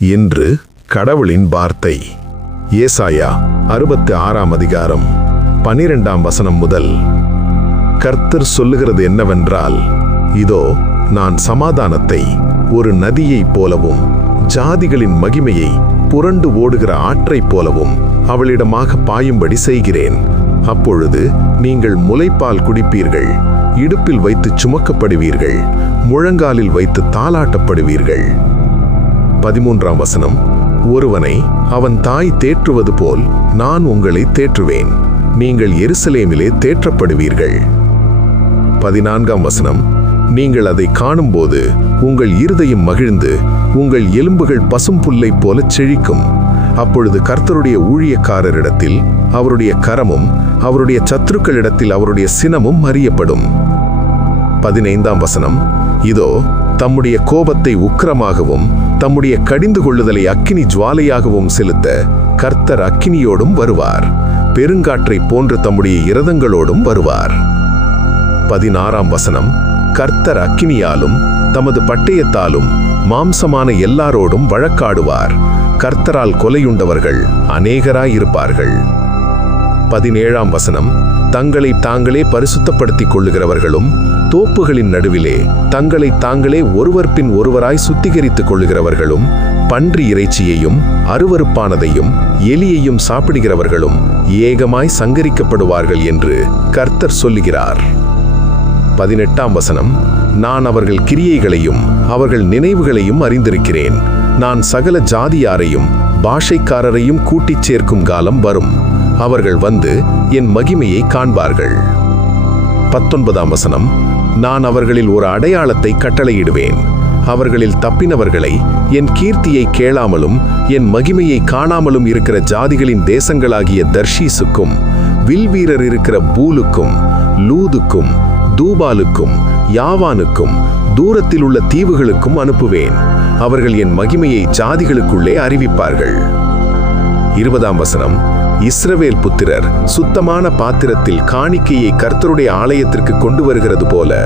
என்று கடவுளின் வார்த்தை. ஏசாயா 66 அதிகாரம் 12 வசனம் முதல். கர்த்தர் சொல்லுகிறது என்னவென்றால், இதோ நான் சமாதானத்தை ஒரு நதியைப் போலவும் ஜாதிகளின் மகிமையை புரண்டு ஓடுகிற ஆற்றைப் போலவும் அவளிடமாக பாயும்படி செய்கிறேன். அப்பொழுது நீங்கள் முலைப்பால் குடிப்பீர்கள், இடுப்பில் வைத்து சுமக்கப்படுவீர்கள், முழங்காலில் வைத்து தாலாட்டப்படுவீர்கள். 13 வசனம். ஒருவனை அவன் தாய் தேற்றுவது போல் நான் உங்களை தேற்றுவேன், நீங்கள் எருசலேமிலே தேற்றப்படுவீர்கள். 14 வசனம். நீங்கள் அதை காணும்போது உங்கள் இருதயம் மகிழ்ந்து உங்கள் எலும்புகள் பசும்புல்லைப் போல செழிக்கும். அப்பொழுது கர்த்தருடைய ஊழியக்காரரிடத்தில் அவருடைய கரமும் அவருடைய சத்துருக்களிடத்தில் அவருடைய சினமும் அறியப்படும். 15 வசனம். இதோ தம்முடைய கோபத்தை உக்கிரமாகவும் தம்முடைய கடிந்து கொள்ளுதலை அக்கினி ஜுவாலையாகவும் செலுத்த கர்த்தர் அக்கினியோடும் வருவார், பெருங்காற்றை போன்று தம்முடைய இரதங்களோடும் வருவார். 16 வசனம். கர்த்தர் அக்கினியாலும் தமது பட்டயத்தாலும் மாம்சமான எல்லாரோடும் வழக்காடுவார், கர்த்தரால் கொலையுண்டவர்கள் அநேகராயிருப்பார்கள். 17 வசனம். தங்களை தாங்களே பரிசுத்தப்படுத்திக் கொள்ளுகிறவர்களும் தோப்புகளின் நடுவிலே தங்களை தாங்களே ஒருவர் பின் ஒருவராய் சுத்திகரித்துக் கொள்ளுகிறவர்களும் பன்றி இறைச்சியையும் அருவருப்பானதையும் எலியையும் சாப்பிடுகிறவர்களும் ஏகமாய் சங்கரிக்கப்படுவார்கள் என்று கர்த்தர் சொல்லுகிறார். 18 வசனம். நான் அவர்கள் கிரியைகளையும் அவர்கள் நினைவுகளையும் அறிந்திருக்கிறேன். நான் சகல ஜாதியாரையும் பாஷைக்காரரையும் கூட்டிச் சேர்க்கும் காலம் வரும். அவர்கள் வந்து என் மகிமையை காண்பார்கள். 19 வசனம். நான் அவர்களில் ஒரு அடையாளத்தை கட்டளையிடுவேன். அவர்களில் தப்பினவர்களை என் கீர்த்தியை கேளாமலும் என் மகிமையை காணாமலும் இருக்கிற ஜாதிகளின் தேசங்களாகிய தர்ஷீசுக்கும் வில்வீரர் இருக்கிற பூலுக்கும் லூதுக்கும் தூபாலுக்கும் யாவானுக்கும் தூரத்தில் உள்ள தீவுகளுக்கும் அனுப்புவேன். அவர்கள் என் மகிமையை ஜாதிகளுக்குள்ளே அறிவிப்பார்கள். 20 வசனம். இஸ்ரவேல் புத்திரர் சுத்தமான பாத்திரத்தில் காணிக்கையை கர்த்தருடைய ஆலயத்திற்கு கொண்டு வருகிறது போல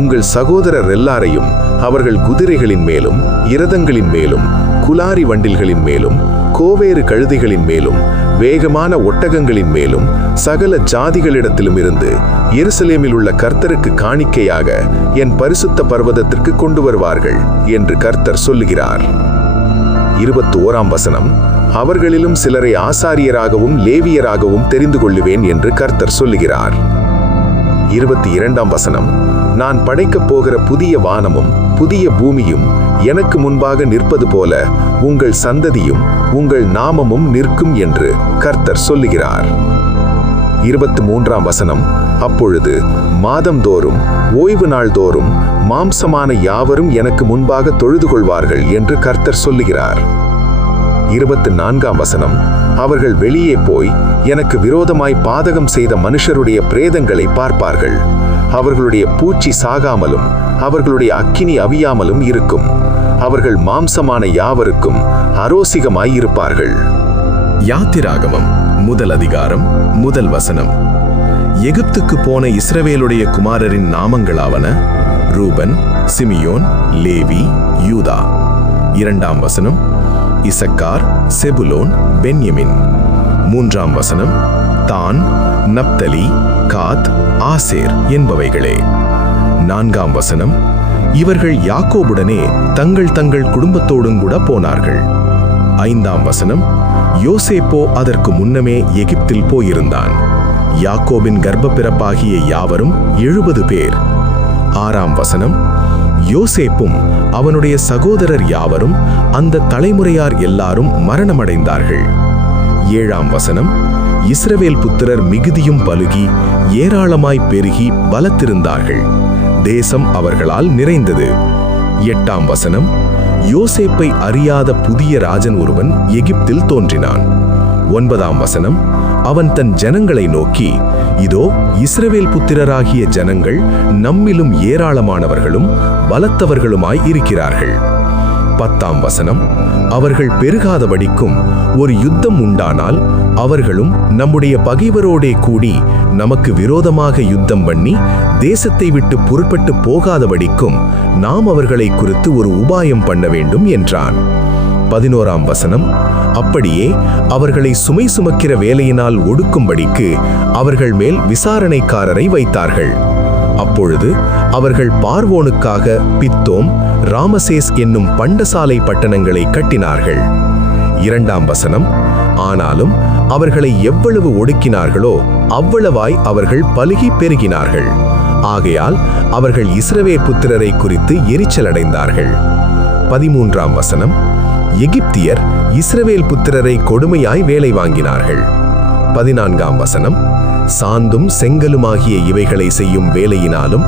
உங்கள் சகோதரர் எல்லாரையும் அவர்கள் குதிரைகளின் மேலும் இரதங்களின் மேலும் குலாரி வண்டில்களின் மேலும் கோவேறு கழுதைகளின் மேலும் வேகமான ஒட்டகங்களின் மேலும் சகல ஜாதிகளிடத்திலும் இருந்து எருசலேமில் உள்ள கர்த்தருக்கு காணிக்கையாக என் பரிசுத்த பர்வதத்திற்கு கொண்டு வருவார்கள் என்று கர்த்தர் சொல்லுகிறார். 21 வசனம். அவர்களிலும் சிலரை ஆசாரியராகவும் லேவியராகவும் தெரிந்து கொள்ளுவேன் என்று கர்த்தர் சொல்லுகிறார். 22 வசனம். நான் படைக்கப் போகிற புதிய வானமும் புதிய பூமியும் எனக்கு முன்பாக நிற்பது போல உங்கள் சந்ததியும் உங்கள் நாமமும் நிற்கும் என்று கர்த்தர் சொல்லுகிறார். 23 வசனம். அப்பொழுது மாதந்தோறும் ஓய்வு நாள் தோறும் மாம்சமான யாவரும் எனக்கு முன்பாக தொழுது கொள்வார்கள் என்று கர்த்தர் சொல்லுகிறார். 24 வசனம். அவர்கள் வெளியே போய் எனக்கு விரோதமாய் பாதகம் செய்த மனுஷருடைய பிரேதங்களை பார்ப்பார்கள். அவர்களுடைய பூச்சி சாகாமலும் அவர்களுடைய அக்கினி அவியாமலும் இருக்கும். அவர்கள் மாம்சமான யாவருக்கும் அரோசிகமாய் இருப்பார்கள். யாத்திராகமம் 1 அதிகாரம் 1 வசனம். எகிப்துக்கு போன இஸ்ரவேலுடைய குமாரரின் நாமங்களாவன ரூபன், சிமியோன், லேவி, யூதா. 2 வசனம். இசக்கார், செபுலோன், பென்யமின். 3 வசனம். தான், நப்தலி, காத், ஆசேர் என்பவைகளே. 4 வசனம். இவர்கள் யாக்கோபுடனே தங்கள் தங்கள் குடும்பத்தோடும் கூட போனார்கள். 5 வசனம். யோசேப்போ அதற்கு முன்னமே எகிப்தில் போயிருந்தான். யாக்கோபின் கர்ப்பப்பிறப்பாகிய யாவரும் 70 பேர். 6 வசனம். யோசேப்பும் அவனுடைய சகோதரர் யாவரும் அந்த தலைமுறையார் எல்லாரும் மரணமடைந்தார்கள். 7 வசனம். இஸ்ரவேல் புத்திரர் மிகுதியும் பலுகி ஏராளமாய் பெருகி பலத்திருந்தார்கள். தேசம் அவர்களால் நிறைந்தது. 8 வசனம். யோசேப்பை அறியாத புதிய ராஜன் ஒருவன் எகிப்தில் தோன்றினான். 9 வசனம். அவன் தன் ஜனங்களை நோக்கி, இதோ இஸ்ரவேல் புத்திரராகிய ஜனங்கள் நம்மிலும் ஏராளமானவர்களும் பலத்தவர்களுமாய் இருக்கிறார்கள். 10 வசனம். அவர்கள் பெருகாதபடிக்கும் ஒரு யுத்தம் உண்டானால் அவர்களும் நம்முடைய பகைவரோடே கூடி நமக்கு விரோதமாக யுத்தம் பண்ணி தேசத்தை விட்டு புறப்பட்டு போகாதபடிக்கும் நாம் அவர்களை குறித்து ஒரு உபாயம் பண்ண வேண்டும் என்றான். 11ஆம் வசனம், அப்படியே அவர்களை சுமை சுமக்கிற வேலையினால் ஒடுக்கும்படிக்கு அவர்கள் மேல் விசாரணைக்காரரை வைத்தார்கள். அப்பொழுது அவர்கள் பார்வோனுக்காக பித்தோம், ராமசேஸ் என்னும் பண்டசாலை பட்டணங்களை கட்டினார்கள். 2ஆம் வசனம், ஆனாலும் அவர்களை எவ்வளவு ஒடுக்கினார்களோ அவ்வளவாய் அவர்கள் பலுகி பெருகினார்கள். ஆகையால் அவர்கள் இஸ்ரவேல் புத்திரரை குறித்து எரிச்சலடைந்தார்கள். 13ஆம் வசனம், எகிப்தியர் இஸ்ரவேல் புத்திரரை கொடுமையாய் வேலை வாங்கினார்கள். 14ஆம் வசனம், சாந்தும் செங்கலுமாகிய இவைகளை செய்யும் வேலையினாலும்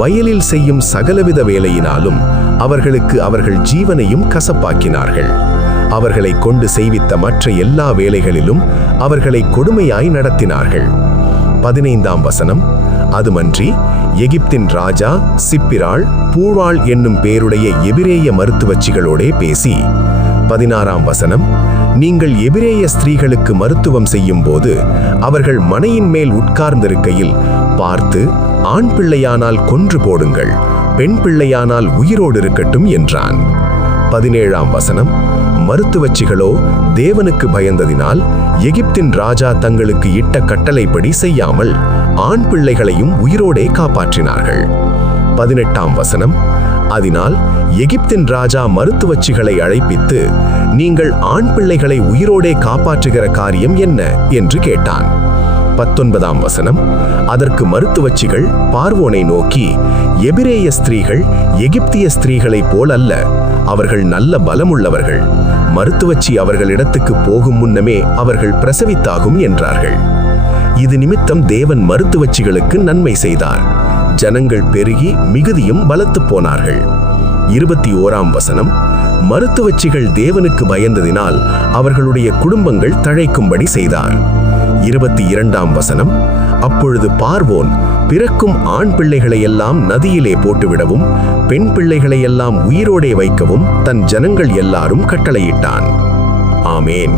வயலில் செய்யும் சகலவித வேலையினாலும் அவர்களுக்கு அவர்கள் ஜீவனையும் கசப்பாக்கினார்கள். அவர்களை கொண்டு செய்வித்த மற்ற எல்லா வேலைகளிலும் அவர்களை கொடுமையாய் நடத்தினார்கள். 15ஆம் வசனம், அதுமன்றி எகிப்தின் ராஜா சிப்பிராள் பூவாள் என்னும் பேருடைய எபிரேய மருத்துவச்சிகளோடே பேசி 16ஆம் வசனம், நீங்கள் எபிரேய ஸ்திரீகளுக்கு மருத்துவம் செய்யும் போது அவர்கள் மனையின் மேல் உட்கார்ந்திருக்கையில் பார்த்து, ஆண் பிள்ளையானால் கொன்று போடுங்கள், பெண் பிள்ளையானால் உயிரோடு இருக்கட்டும் என்றான். 17ஆம் வசனம், மருத்துவச்சிகளோ தேவனுக்கு பயந்ததினால் எகிப்தின் ராஜா தங்களுக்கு இட்ட கட்டளைப்படி செய்யாமல் ஆண் பிள்ளைகளையும் உயிரோடே காப்பாற்றினார்கள். 18ஆம் வசனம், அதனால் எகிப்தின் ராஜா மருத்துவச்சிகளை அழைப்பித்து, நீங்கள் ஆண் பிள்ளைகளை உயிரோடே காப்பாற்றுகிற காரியம் என்ன என்று கேட்டான். 19ஆம் வசனம், அதற்கு மருத்துவச்சிகள் பார்வோனை நோக்கி, எபிரேய ஸ்திரீகள் எகிப்திய ஸ்திரீகளைப் போல் அல்ல, அவர்கள் நல்ல பலமுள்ளவர்கள், மருத்துவச்சி அவர்களிடத்துக்கு போகும் முன்னமே அவர்கள் பிரசவித்தாகும் என்றார்கள். இது நிமித்தம் தேவன் மருத்துவச்சிகளுக்கு நன்மை செய்தார். ஜனங்கள் பெருகி மிகுதியும் பலத்து போனார்கள். 21ஆம் வசனம், மருத்துவச்சிகள் தேவனுக்கு பயந்ததினால் அவர்களுடைய குடும்பங்கள் தழைக்கும்படி செய்தார். 22ஆம் வசனம், அப்பொழுது பார்வோன் பிறக்கும் ஆண் பிள்ளைகளையெல்லாம் நதியிலே போட்டுவிடவும் பெண் பிள்ளைகளையெல்லாம் உயிரோடே வைக்கவும் தன் ஜனங்கள் எல்லாரும் கட்டளையிட்டான். ஆமேன்.